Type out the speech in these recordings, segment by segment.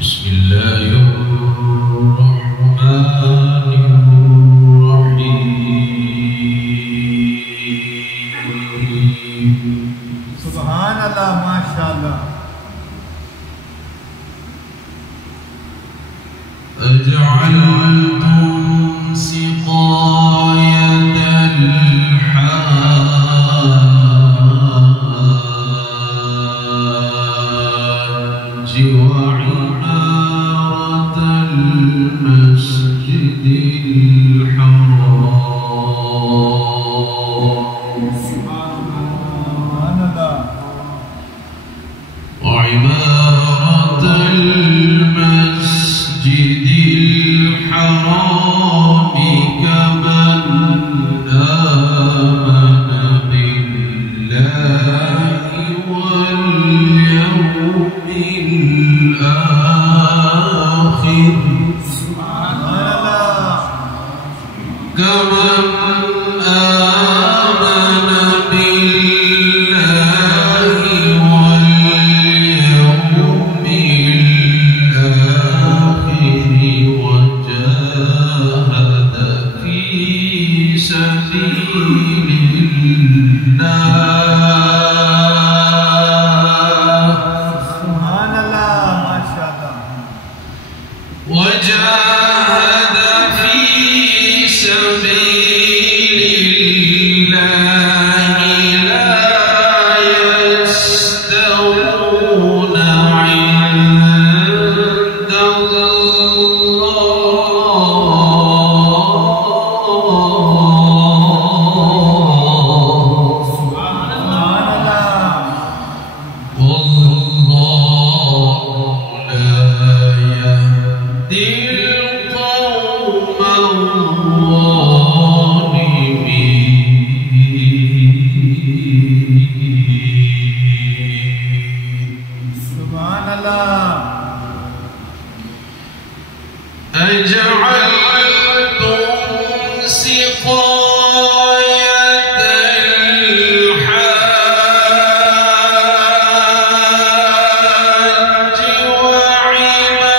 بسم الله الرحمن الرحيم. سبحان الله ما شاء الله. أجعلتم سقاية الحاج وعمارة المسجد الحرام وعمارة المسجد الحرام كمن آمن بالله واليوم الآخر كمن آمن بالله واليوم الآخر وجاهد في سبيل الله. سبحان الله ما شاء الله. وجاهد في سبيل الله لا يستوون عند الله. سبحان الله. والله لا يهدي القوم الظالمين. سبحان الله. أجعلتم سقاية الحاج وعمارة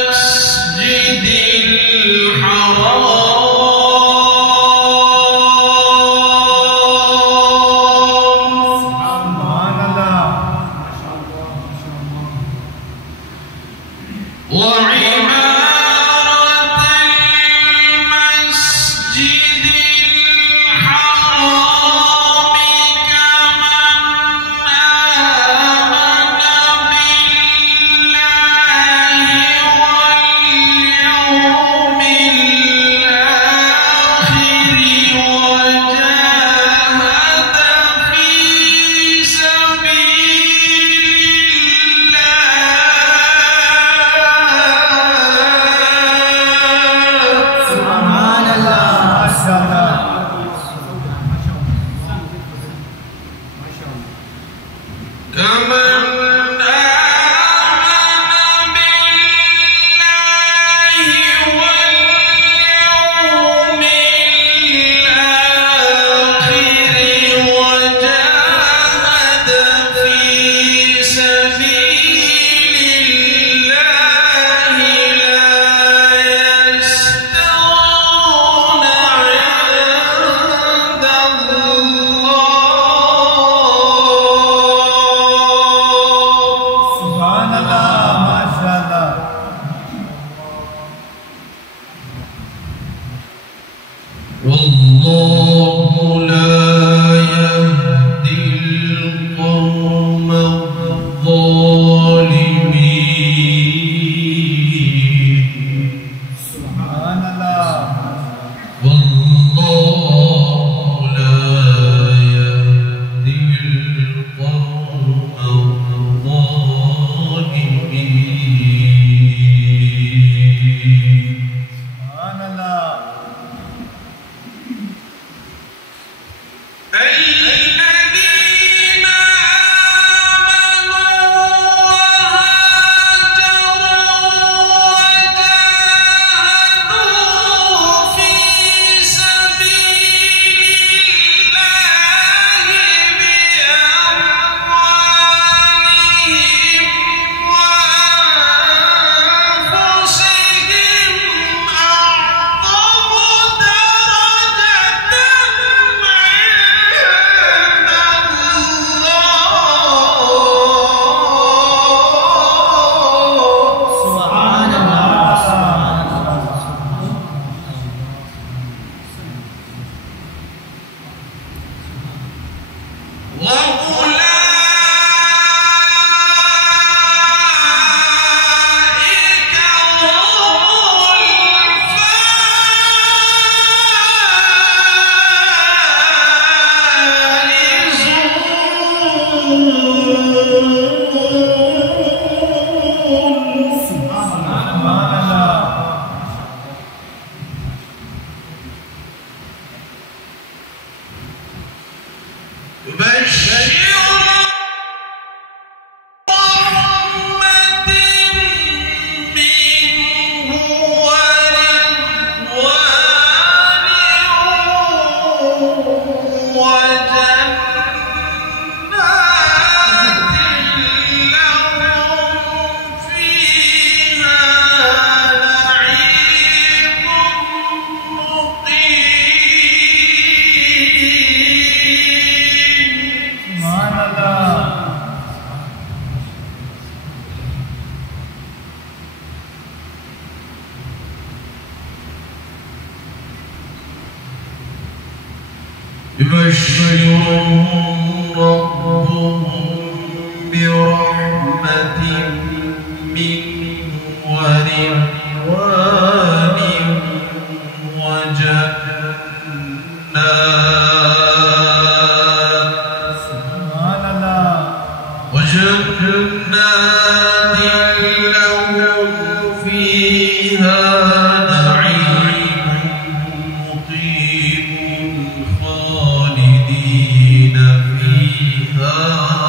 المسجد الحرام سبحان الله. وعمارة المسجد الحرام كمن آمن بالله واليوم الآخر وجاهد في سبيل الله. سبحان الله ما شاء الله. كمن آمن بالله واليوم الآخر وجاهد في سبيل الله لا يستوون عند الله. يبشرهم ربهم برحمة منه ورضوان وجنات لهم فيها نعيم مقيم خالدين فيها